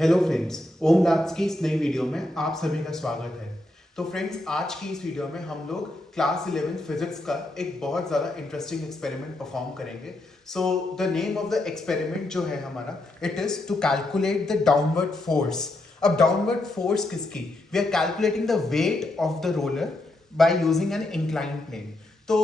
Hello friends, ओम labs की इस नई वीडियो में आप सभी का स्वागत है। तो फ्रेंड्स, आज की इस वीडियो में हम लोग क्लास 11 फिजिक्स का एक बहुत ज़्यादा इंटरेस्टिंग एक्सपेरिमेंट परफॉर्म करेंगे। So the name of the experiment जो है हमारा, it is to calculate the downward force. अब डाउनवर्ड फोर्स किसकी? We are calculating the weight of the roller by using an inclined plane. तो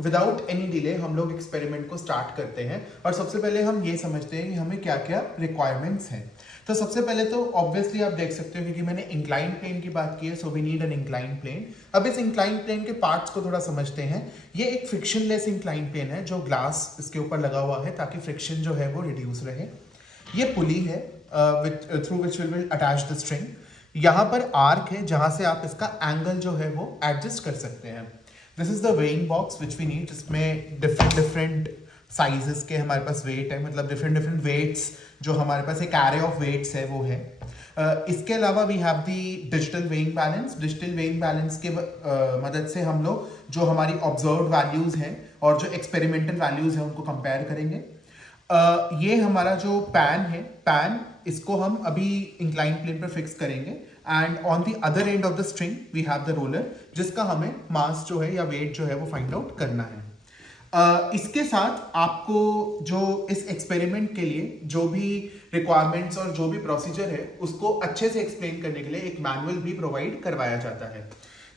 without any delay हम लोग experiment को start करते हैं और सबसे पहले हम ये समझते हैं कि हमें क्या क्या रिक्वायरमेंट्स हैं। तो सबसे पहले तो ऑब्वियसली आप देख सकते हो क्योंकि मैंने इंक्लाइन प्लेन की बात की है, so we need an incline plane. अब इस इंक्लाइन प्लेन के पार्ट्स को थोड़ा समझते हैं। ये एक फ्रिक्शनलेस इंक्लाइन प्लेन है जो ग्लास इसके ऊपर लगा हुआ है ताकि फ्रिक्शन जो है वो रिड्यूस रहे। ये पुली है through which will attach the string. यहाँ पर आर्क है जहाँ से आप इसका एंगल जो है वो एडजस्ट कर सकते हैं। This is the weighing box which we need, जिसमें डिफरेंट डिफरेंट साइजेस के हमारे पास वेट है, मतलब डिफरेंट डिफरेंट वेट्स जो हमारे पास एक एरे ऑफ वेट्स है वो है। इसके अलावा we have the digital weighing balance. Digital weighing balance के मदद से हम लोग जो हमारी ऑब्जर्व वैल्यूज हैं और जो एक्सपेरिमेंटल वैल्यूज हैं उनको कंपेयर करेंगे। ये हमारा जो पैन है, पैन इसको हम अभी इंक्लाइन प्लेन पर फिक्स करेंगे and on the other end of the string we have the roller जिसका हमें मास जो है या वेट जो है वो फाइंड आउट करना है। इसके साथ आपको जो इस एक्सपेरिमेंट के लिए जो भी रिक्वायरमेंट्स और जो भी प्रोसीजर है उसको अच्छे से एक्सप्लेन करने के लिए एक मैनुअल भी प्रोवाइड करवाया जाता है।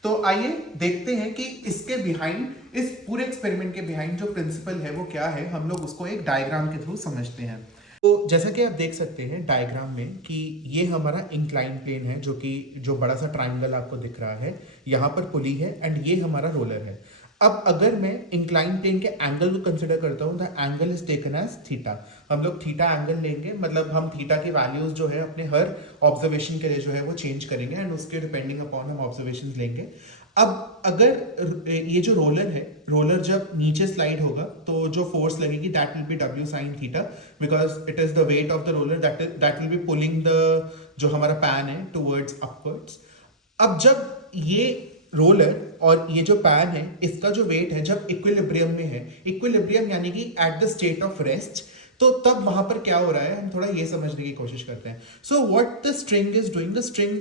तो आइए देखते हैं कि इसके बिहाइंड, इस पूरे एक्सपेरिमेंट के बिहाइंड जो प्रिंसिपल है वो क्या है। हम लोग उसको एक डायग्राम के थ्रू समझते हैं। तो जैसा कि आप देख सकते हैं डायग्राम में कि ये हमारा इंक्लाइन प्लेन है जो बड़ा सा ट्राइंगल आपको दिख रहा है, यहाँ पर पुली है एंड ये हमारा रोलर है। अब अगर मैं इंक्लाइन प्लेन के एंगल को कंसिडर करता हूँ, the angle is taken as theta. हम लोग थीटा एंगल लेंगे, मतलब हम थीटा की वैल्यूज जो है अपने हर ऑब्जर्वेशन के लिए जो है वो चेंज करेंगे एंड उसके डिपेंडिंग अपॉन हम ऑब्जर्वेशन लेंगे। अब अगर ये जो रोलर है, रोलर जब नीचे स्लाइड होगा तो जो फोर्स लगेगी that will B W sine theta, because it is the weight of the roller that will B pulling the जो हमारा पैन है टूवर्ड्स अपवर्ड्स। अब जब ये रोलर और ये जो पैन है इसका जो वेट है जब इक्विलिब्रियम में है, इक्विलिब्रियम यानी कि at the state of rest, तो तब वहां पर क्या हो रहा है हम थोड़ा ये समझने की कोशिश करते हैं। So what the string is doing, the string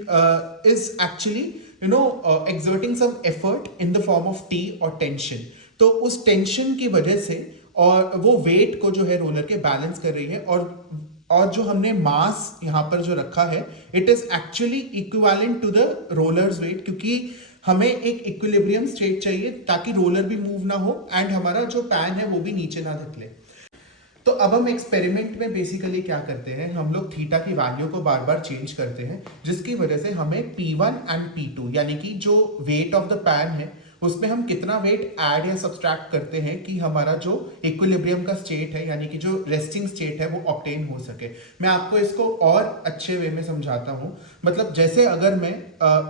is actually exerting some effort in the form of T और टेंशन। तो उस टेंशन की वजह से और वो वेट को जो है रोलर के बैलेंस कर रही है और जो हमने मास यहाँ पर जो रखा है it is actually equivalent to the roller's weight, क्योंकि हमें एक इक्विलिब्रियम स्टेट चाहिए ताकि रोलर भी मूव ना हो एंड हमारा जो पैन है वो भी नीचे ना धकेले। तो अब हम एक्सपेरिमेंट में बेसिकली क्या करते हैं, हम लोग थीटा की वैल्यू को बार बार चेंज करते हैं जिसकी वजह से हमें P1 एंड P2 यानी कि जो वेट ऑफ द पैन है उसमें हम कितना वेट ऐड या सब्सट्रैक्ट करते हैं कि हमारा जो इक्विलिब्रियम का स्टेट है यानी कि जो रेस्टिंग स्टेट है वो ऑब्टेन हो सके। मैं आपको इसको और अच्छे वे में समझाता हूँ। मतलब जैसे अगर मैं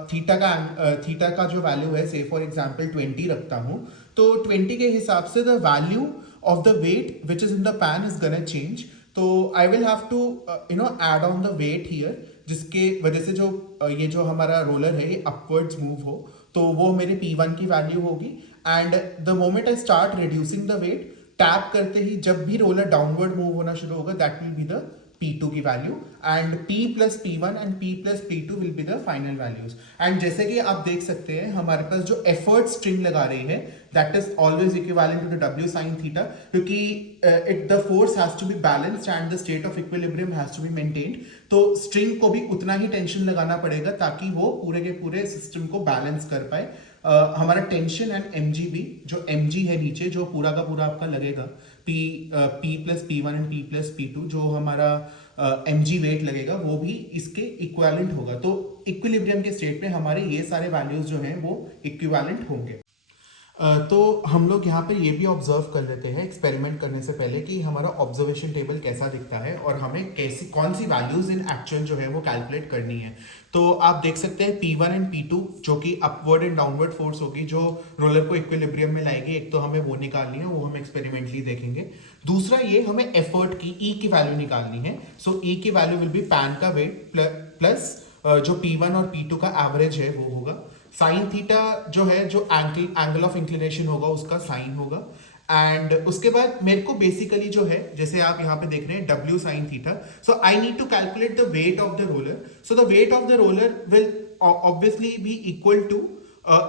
थीटा का जो वैल्यू है से फॉर एग्जाम्पल 20 रखता हूँ, तो 20 के हिसाब से the value of the weight which is in the pan is gonna change. तो I will have to add on the weight here, जिसके वजह से जो ये जो हमारा रोलर है ये upwards move हो, तो वो मेरे P1 की वैल्यू होगी। And the moment I start reducing the weight, tap करते ही जब भी रोलर डाउनवर्ड मूव होना शुरू होगा that will be the P2 की value and P plus P1 and P plus P2 will be the final values. And जैसे कि आप देख सकते हैं हमारे पास जो एफर्ट स्ट्रिंग लगा रही है that is always equivalent to the W sin theta, क्योंकि it the force has to be balanced and the state of equilibrium has to be maintained. तो स्ट्रिंग को भी उतना ही टेंशन लगाना पड़ेगा ताकि वो पूरे के पूरे सिस्टम को बैलेंस कर पाए। हमारा टेंशन एंड mg भी, जो mg है नीचे जो पूरा का पूरा आपका लगेगा p plus P1 and P plus P2, जो हमारा mg वेट लगेगा वो भी इसके इक्विवेलेंट होगा। तो इक्विलिब्रियम के स्टेट में हमारे ये सारे वैल्यूज जो हैं वो इक्विवेलेंट होंगे। तो हम लोग यहाँ पे ये भी ऑब्जर्व कर लेते हैं एक्सपेरिमेंट करने से पहले कि हमारा ऑब्जर्वेशन टेबल कैसा दिखता है और हमें कौन सी वैल्यूज इन एक्चुअल जो है वो कैलकुलेट करनी है। तो आप देख सकते हैं P1 एंड P2 जो कि अपवर्ड एंड डाउनवर्ड फोर्स होगी जो रोलर को इक्विलिब्रियम में लाएगी। एक तो हमें वो निकालनी है, वो हम एक्सपेरिमेंटली देखेंगे। दूसरा ये हमें एफर्ट की E की वैल्यू निकालनी है। सो E की वैल्यू विल बी पैन का वेट प्लस जो P1 और P2 का एवरेज है वो होगा। साइन थीटा जो है, जो एंगल ऑफ इंक्लिनेशन होगा उसका साइन होगा। एंड उसके बाद मेरे को बेसिकली जो है, जैसे आप यहाँ पे देख रहे हैं W sin theta, so I need to calculate the weight of the roller. So the weight of the roller will obviously be equal to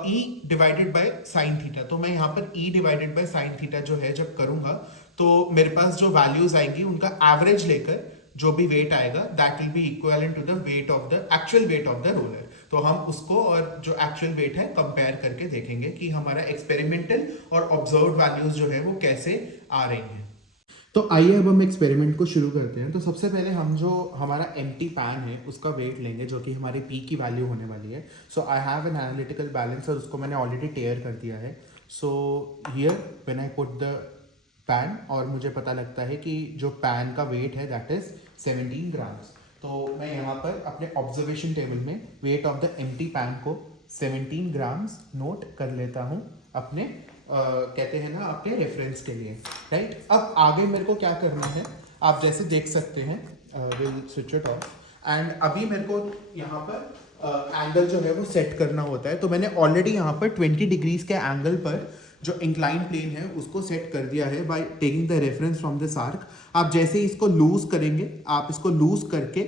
E divided by sine theta. तो मैं यहाँ पर E divided by sine theta जो है जब करूंगा, तो मेरे पास जो वैल्यूज आएंगी उनका एवरेज लेकर जो भी वेट आएगा that will be equivalent to the weight of the actual weight of the roller. तो हम उसको और जो एक्चुअल वेट है कंपेयर करके देखेंगे कि हमारा एक्सपेरिमेंटल और ऑब्जर्व्ड वैल्यूज जो है वो कैसे आ रही हैं। तो आइए अब हम एक्सपेरिमेंट को शुरू करते हैं। तो सबसे पहले हम जो हमारा एम्प्टी पैन है उसका वेट लेंगे, जो कि हमारी पी की वैल्यू होने वाली है। So I have an analytical balance और उसको मैंने ऑलरेडी टेयर कर दिया है। So here when I put the pan, और मुझे पता लगता है कि जो पैन का वेट है दैट इज 17 ग्राम्स। तो मैं यहाँ पर अपने ऑब्जर्वेशन टेबल में wait of the empty pan को 17 ग्राम्स नोट कर लेता हूँ अपने कहते हैं ना अपने रेफरेंस के लिए, राइट। अब आगे मेरे को क्या करना है, आप जैसे देख सकते हैं, will switch it of. And अभी मेरे को यहाँ पर एंगल जो है वो सेट करना होता है। तो मैंने ऑलरेडी यहाँ पर 20 डिग्रीज के एंगल पर जो इंक्लाइन प्लेन है उसको सेट कर दिया है by taking the reference from this arc. आप जैसे ही इसको लूज करेंगे, आप इसको लूज करके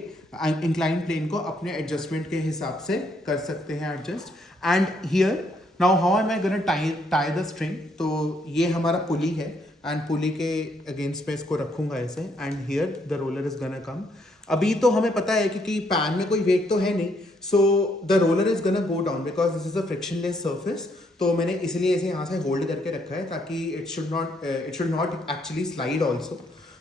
इंक्लाइन प्लेन को अपने एडजस्टमेंट के हिसाब से कर सकते हैं adjust. And here now how am I gonna tie the string. तो ये हमारा पुली है एंड पुली के अगेंस्ट में इसको रखूंगा ऐसे, and here the roller is gonna come. अभी तो हमें पता है क्योंकि पैन में कोई वेट तो है नहीं, so the roller is gonna go down because this is a frictionless surface. तो मैंने इसलिए इसे यहाँ से होल्ड करके रखा है ताकि it should not actually slide also.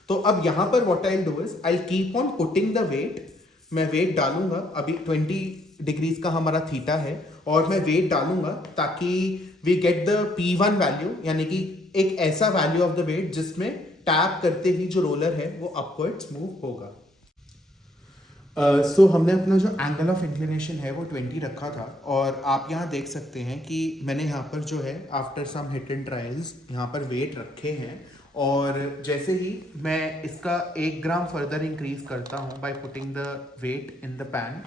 तो अब यहाँ पर what I will do is I keep on putting the weight. मैं वेट डालूंगा, अभी 20 डिग्रीज का हमारा थीटा है और मैं वेट डालूंगा ताकि we get the P1 value, यानी कि एक ऐसा वैल्यू ऑफ द वेट जिसमें टैप करते ही जो रोलर है वो अपवर्ड्स मूव होगा। सो हमने अपना जो एंगल ऑफ इंक्लिनेशन है वो 20 रखा था, और आप यहाँ देख सकते हैं कि मैंने यहाँ पर जो है after some hit and trials यहाँ पर वेट रखे हैं। और जैसे ही मैं इसका 1 ग्राम फर्दर इंक्रीज करता हूँ by putting the weight in the pan,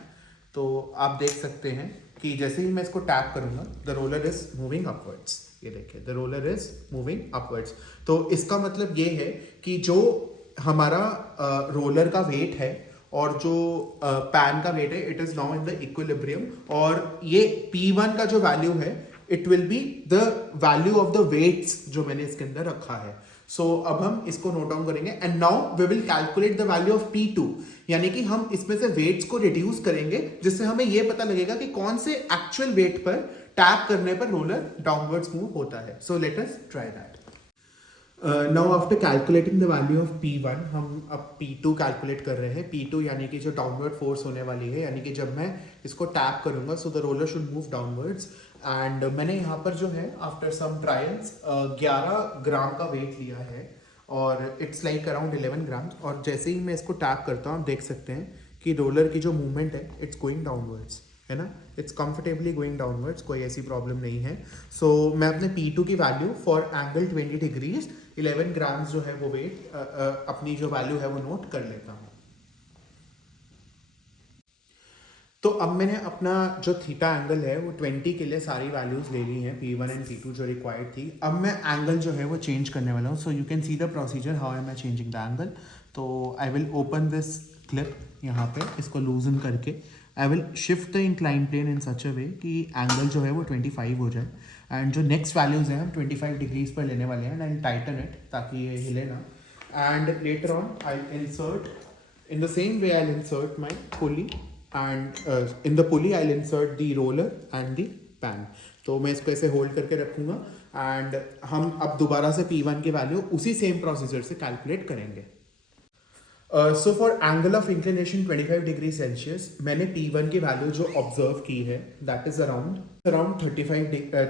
तो आप देख सकते हैं कि जैसे ही मैं इसको टैप करूँगा the roller is moving upwards. ये देखिए the roller is moving upwards. तो इसका मतलब ये है कि जो हमारा रोलर का वेट है और जो पैन का वेट है it is now in the equilibrium, और ये P1 का जो वैल्यू है it will be the value of the weights जो मैंने इसके अंदर रखा है। सो अब हम इसको नोट डाउन करेंगे and now we will calculate the value of P2, यानी कि हम इसमें से वेट्स को रिड्यूस करेंगे जिससे हमें यह पता लगेगा कि कौन से एक्चुअल वेट पर टैप करने पर रोलर डाउनवर्ड्स मूव होता है। So let us try that. Now after calculating the value of P1, हम अब P2 कैलकुलेट कर रहे हैं। P2 यानी कि जो डाउनवर्ड फोर्स होने वाली है, यानी कि जब मैं इसको टैप करूंगा so the roller should move downwards. And मैंने यहाँ पर जो है आफ्टर सम ट्रायल्स 11 ग्राम का वेट लिया है और इट्स लाइक अराउंड 11 ग्राम। और जैसे ही मैं इसको टैप करता हूँ आप देख सकते हैं कि रोलर की जो मूवमेंट है इट्स गोइंग डाउनवर्ड्स, है ना, इट्स कंफर्टेबली गोइंग डाउनवर्ड्स, कोई ऐसी प्रॉब्लम नहीं है। सो मैं अपने P2 की value for angle 20 degrees 11 grams जो है वो वेट अपनी जो वैल्यू है वो नोट कर लेता हूँ। तो अब मैंने अपना जो थीटा एंगल है वो 20 के लिए सारी वैल्यूज ले ली हैं, P1 एंड P2 जो रिक्वायर्ड थी। अब मैं एंगल जो है वो चेंज करने वाला हूँ। So you can see the procedure how am I changing the angle. तो I will open this clip, यहाँ पे इसको लूजन करके I will shift the incline plane in such a way कि एंगल जो है वो 25 हो जाए। एंड जो नेक्स्ट वैल्यूज हैं हम 25 डिग्रीज पर लेने वाले हैं and I will Titan it ताकि ये हिले ना। And later on I insert in the same way, I insert my pulley and in the pulley I'll insert the roller and the pan। तो मैं इसको ऐसे होल्ड करके रखूंगा एंड हम अब दोबारा से P1 की वैल्यू उसी सेम प्रोसीजर से कैलकुलेट करेंगे। So for angle of inclination 25 degree Celsius मैंने P1 की वैल्यू जो ऑब्जर्व की है दैट इज अराउंड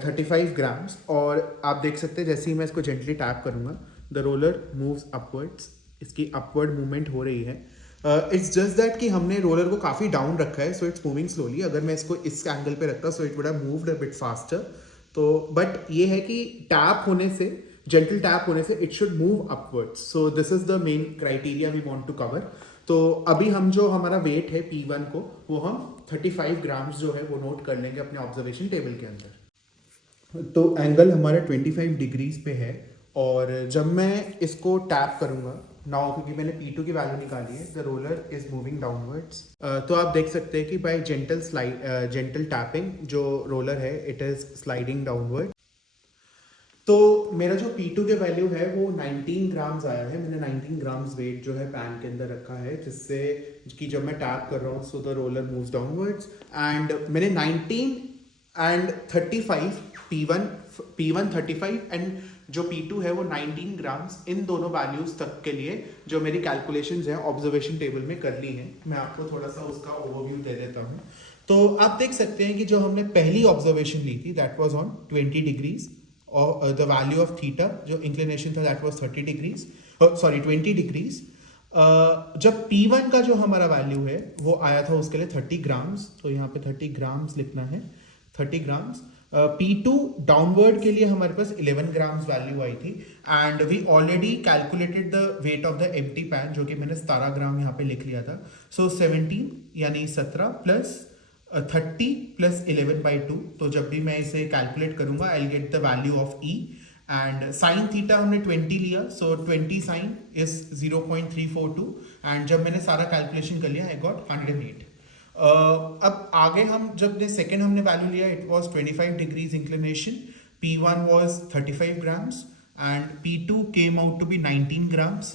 35 ग्राम्स। और आप देख सकते हैं जैसे ही मैं इसको जेंटली टैप करूंगा द रोलर मूव्स अपवर्ड्स, इसकी अपवर्ड मूवमेंट हो रही है। इट्स जस्ट दैट कि हमने रोलर को काफ़ी डाउन रखा है, सो इट्स मूविंग स्लोली। अगर मैं इसको इस एंगल पे रखता so it would have moved a bit faster. तो बट ये है कि टैप होने से, जेंटल टैप होने से it should move upwards. So this is the main criteria we want to cover. तो अभी हम जो हमारा वेट है P1 को वो हम 35 ग्राम्स जो है वो नोट कर लेंगे अपने ऑब्जर्वेशन टेबल के अंदर। तो एंगल हमारा 25 डिग्रीज पे है और जब मैं इसको टैप करूंगा नाउ, क्योंकि मैंने P2 की वैल्यू निकाली है, the roller is moving downwards. तो आप देख सकते हैं कि बाय जेंटल टैपिंग जो रोलर है इट इज स्लाइडिंग डाउनवर्ड। तो मेरा जो P2 के वैल्यू है वो 19 ग्राम्स आया है। मैंने 19 ग्राम्स वेट जो है पैन के अंदर रखा है, जिससे कि जब मैं टैप कर रहा हूँ so the roller moves downwards. And मैंने 19 एंड 35 P1 35 एंड जो P2 है वो 19 ग्राम्स, इन दोनों वैल्यूज तक के लिए जो मेरी कैलकुलेशंस हैं ऑब्जर्वेशन टेबल में कर ली हैं। मैं आपको थोड़ा सा उसका ओवरव्यू दे देता हूँ। तो आप देख सकते हैं कि जो हमने पहली ऑब्जर्वेशन ली थी दैट वाज ऑन 20 डिग्रीज और द वैल्यू ऑफ थीटा जो इंक्लिनेशन था that was 30 degrees, sorry 20 degrees. जब P1 का जो हमारा वैल्यू है वो आया था उसके लिए 30 ग्राम्स, तो यहाँ पे 30 ग्राम्स लिखना है, 30 ग्राम्स। P2 डाउनवर्ड के लिए हमारे पास 11 ग्राम्स वैल्यू आई थी and we already calculated the weight of the empty pan जो कि मैंने 17 ग्राम यहाँ पे लिख लिया था। सो 17 यानी 17 प्लस 30 प्लस 11/2। तो जब भी मैं इसे कैलकुलेट करूंगा I will get the value of E and sine theta हमने 20 लिया, सो 20 साइन इज 0.342 एंड जब मैंने सारा कैलकुलेशन कर लिया आई गॉट 108। अब आगे हम जब सेकेंड हमने वैल्यू लिया it was 25 degrees inclination, P1 was 35 grams and P2 came out to be 19 grams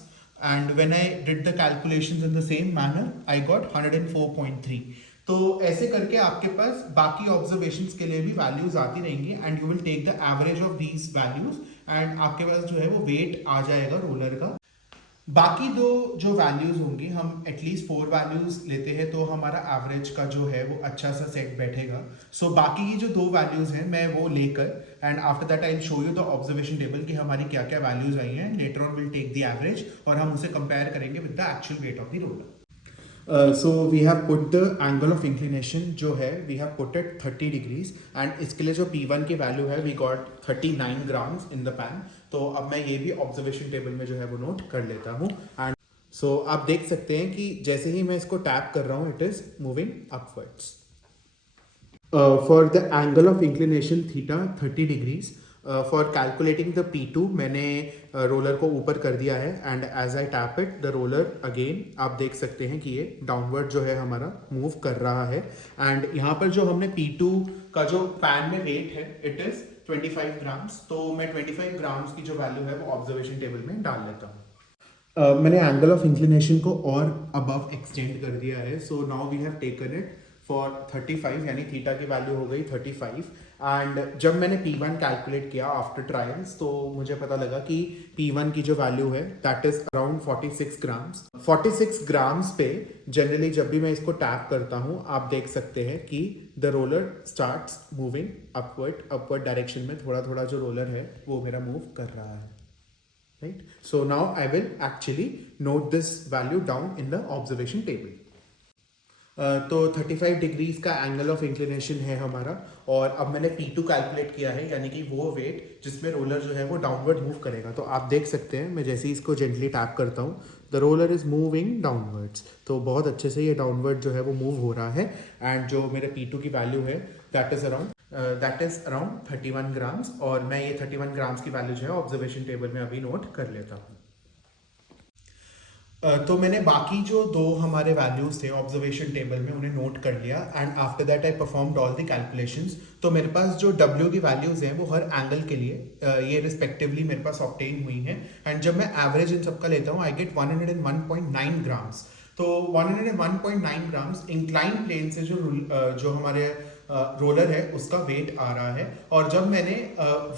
and when I did the calculations in the same manner I got 104.3। तो ऐसे करके आपके पास बाकी ऑब्जर्वेशंस के लिए भी वैल्यूज आती रहेंगी and you will take the average of these values एंड आपके पास जो है वो वेट आ जाएगा रोलर का। बाकी दो जो वैल्यूज होंगी हम एटलीस्ट 4 वैल्यूज लेते हैं तो हमारा एवरेज का जो है वो अच्छा सा सेट बैठेगा। सो बाकी की जो 2 वैल्यूज हैं मैं वो लेकर and after that I will show you the observation table कि हमारी क्या क्या वैल्यूज आई हैं। Later on will take the average और हम उसे कंपेयर करेंगे with the actual weight of the roller. So we have put the angle of inclination जो है we have put it 30 degrees and इसके लिए जो P1 की वैल्यू है we got 39 grams in the pan. तो अब मैं ये भी ऑब्जर्वेशन टेबल में जो है वो नोट कर लेता हूँ एंड सो आप देख सकते हैं कि जैसे ही मैं इसको टैप कर रहा हूँ it is moving upwards. For the angle of inclination theta 30 degrees, for calculating the P2 मैंने रोलर को ऊपर कर दिया है and as I tap it the roller again आप देख सकते हैं कि ये डाउनवर्ड जो है हमारा मूव कर रहा है एंड यहाँ पर जो हमने P2 का जो पैन में वेट है इट इज 25 ग्राम्स। तो मैं 25 ग्राम्स की जो वैल्यू है वो ऑब्जर्वेशन टेबल में डाल लेता हूँ। मैंने एंगल ऑफ इंक्लिनेशन को और अबव एक्सटेंड कर दिया है, so now we have taken it for 35 यानी थीटा की वैल्यू हो गई 35 एंड जब मैंने P1 कैलकुलेट किया आफ्टर ट्रायल्स तो मुझे पता लगा कि P1 की जो वैल्यू है that is around 46 grams. 46 grams पे जनरली जब भी मैं इसको टैप करता हूँ आप देख सकते हैं कि the roller starts moving upward direction में, थोड़ा थोड़ा जो रोलर है वो मेरा मूव कर रहा है, right. So now I will actually note this value down in the observation table. तो 35 डिग्रीज का एंगल ऑफ इंक्लिनेशन है हमारा और अब मैंने P2 कैलकुलेट किया है यानी कि वो वेट जिसमें रोलर जो है वो डाउनवर्ड मूव करेगा। तो आप देख सकते हैं मैं जैसे ही इसको जेंटली टैप करता हूँ the roller is moving downwards. तो बहुत अच्छे से ये डाउनवर्ड जो है वो मूव हो रहा है एंड जो मेरे P2 की वैल्यू है दैट इज अराउंड 31 ग्राम्स और मैं ये 31 ग्राम्स की वैल्यू जो है ऑब्जर्वेशन टेबल में अभी नोट कर लेता हूँ। तो मैंने बाकी जो 2 हमारे वैल्यूज थे ऑब्जर्वेशन टेबल में उन्हें नोट कर लिया and after that I performed all the calculations. तो मेरे पास जो W की वैल्यूज हैं वो हर एंगल के लिए ये रिस्पेक्टिवली मेरे पास ऑब्टेन हुई हैं एंड जब मैं एवरेज इन सबका लेता हूँ आई गेट 101.9 ग्राम्स। तो 101.9 ग्राम्स इंक्लाइन प्लेन से जो हमारे रोलर है उसका वेट आ रहा है और जब मैंने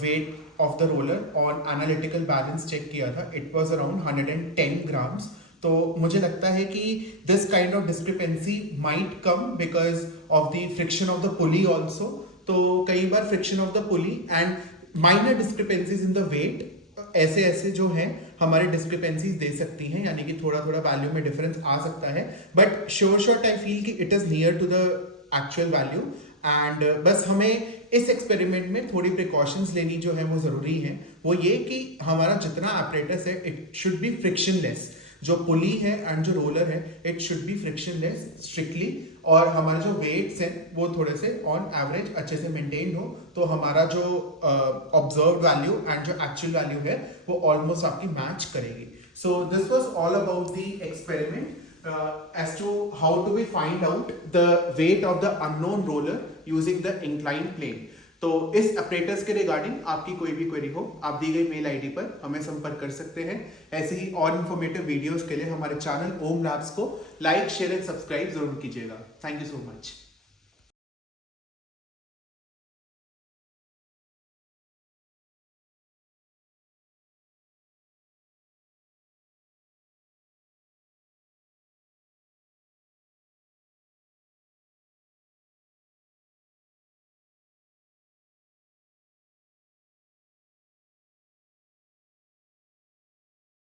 weight of the roller on analytical balance check किया था इट वाज अराउंड 110 ग्राम्स। तो मुझे लगता है कि this kind of discrepancy might come because of the friction of the pulley also. तो कई बार friction of the pulley and minor discrepancies in the weight ऐसे जो हैं हमारे डिस्क्रिपेंसीज दे सकती हैं यानी कि थोड़ा थोड़ा वैल्यू में डिफरेंस आ सकता है बट श्योर आई फील कि it is near to the actual value and बस हमें इस एक्सपेरिमेंट में थोड़ी प्रिकॉशंस लेनी जो है वो जरूरी है। वो ये कि हमारा जितना एपरेटस है इट शुड बी फ्रिक्शनलेस। जो पुली है एंड जो रोलर है it should be frictionless strictly, और हमारे जो वेट्स हैं वो थोड़े से ऑन एवरेज अच्छे से मेंटेन हो, तो हमारा जो ऑब्जर्व वैल्यू एंड जो एक्चुअल वैल्यू है वो ऑलमोस्ट आपकी मैच करेगी. So this was all about the experiment as to how do we find out the weight of the unknown roller using the inclined plane. तो इस apparatus के regarding आपकी कोई भी क्वेरी हो, आप दी गई मेल आईडी पर हमें संपर्क कर सकते हैं. ऐसे ही और इन्फॉर्मेटिव वीडियोस के लिए हमारे चैनल ओम लैब्स को लाइक, शेयर एंड सब्सक्राइब जरूर कीजिएगा. Thank you so much.